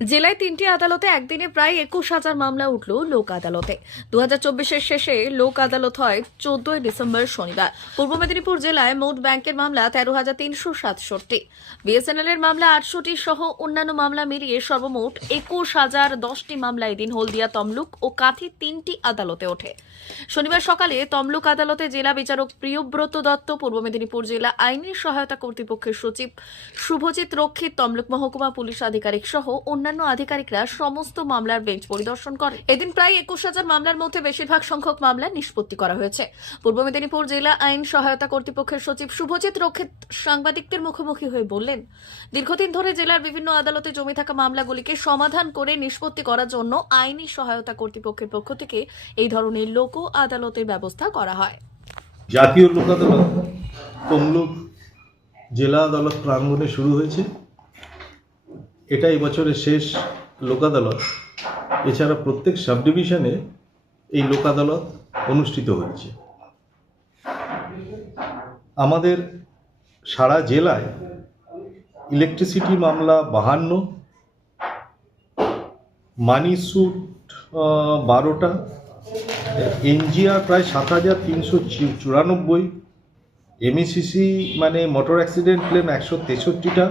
জেলায় তিনটি আদালতে একদিনে প্রায় একুশ হাজার মামলা উঠল লোক আদালতে। দু হাজার শেষে লোক আদালত হয় চোদ্দই ডিসেম্বর শনিবার। পূর্ব মেদিনীপুর জেলায় মোট ব্যাংকের মামলা তেরো হাজার তিনশো সাতষট্টি। বিএসএনএল এর মামলা আটশোটি সহ অন্যান্য মামলা মিলিয়ে সর্বমোট একুশ হাজার দশটি মামলা এদিন হলদিয়া তমলুক ও কাঁথি তিনটি আদালতে ওঠে। শনিবার সকালে তমলুক আদালতে জেলা বিচারক প্রিয়ব্রত দত্ত, পূর্ব মেদিনীপুর জেলা আইনি সহায়তা কর্তৃপক্ষের সচিব শুভজিৎ রক্ষিত, তমলুক মহকুমা পুলিশ আধিকারিক সহ অন্যান্য আধিকারিকরা সমস্ত মামলার বেঞ্চ পরিদর্শন করে এদিন প্রায় একুশ হাজার মামলার মধ্যে বেশিরভাগ সংখ্যক মামলা নিষ্পত্তি করা হয়েছে। পূর্ব মেদিনীপুর জেলা আইন সহায়তা কর্তৃপক্ষের সচিব শুভজিৎ রক্ষিত সাংবাদিকদের মুখোমুখি হয়ে বললেন, দীর্ঘদিন ধরে জেলার বিভিন্ন আদালতে জমে থাকা মামলাগুলিকে সমাধান করে নিষ্পত্তি করার জন্য আইনি সহায়তা কর্তৃপক্ষের পক্ষ থেকে এই ধরনের লোক আদালতের ব্যবস্থা করা হয়। জাতীয় লোক আদালত তমলুক জেলা আদালত প্রাঙ্গণে শুরু হয়েছে। এটা এই বছরের শেষ লোক আদালত এছাড়া প্রত্যেক সাব ডিভিশনে এই লোক আদালত অনুষ্ঠিত হচ্ছে। আমাদের সারা জেলায় ইলেকট্রিসিটি মামলা বাহান্ন, মানি স্যুট বারোটা, এনজিআর প্রায় সাত হাজার তিনশো চুরানব্বই, এমইসিসি মানে মোটর অ্যাক্সিডেন্ট ক্লেম একশো তেষট্টিটা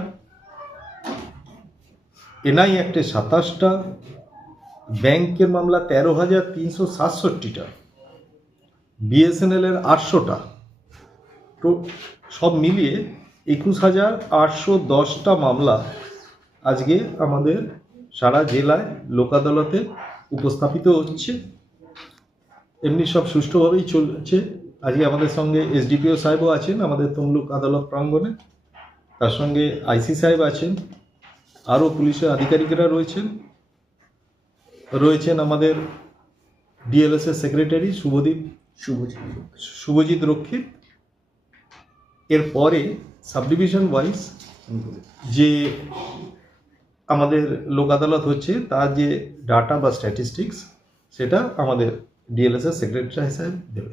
এনআই অ্যাক্টে সাতাশটা, ব্যাংকের মামলা তেরো হাজার তিনশো সাতষট্টিটা, বিএসএনএলের আটশোটা। তো সব মিলিয়ে একুশ হাজার আটশো দশটা মামলা আজকে আমাদের সারা জেলায় লোক আদালতে উপস্থাপিত হচ্ছে। এমনি সব সুষ্ঠুভাবেই চলছে। আজকে আমাদের সঙ্গে এসডিপিও সাহেবও আছেন, আমাদের তমলুক আদালত প্রাঙ্গণে। তার সঙ্গে আইসি সাহেব আছেন। আরও পুলিশের আধিকারিকরা রয়েছেন। রয়েছেন আমাদের ডিএলএস এর সেক্রেটারি শুভদীপ। শুভজিৎ শুভজিৎ রক্ষিত। এরপরে সাবডিভিশন ওয়াইজ যে আমাদের লোক আদালত হচ্ছে তার যে ডাটা বা স্ট্যাটিস্টিক্স সেটা আমাদের ডিএলএস এর সেক্রেটারি হিসাবে দেবে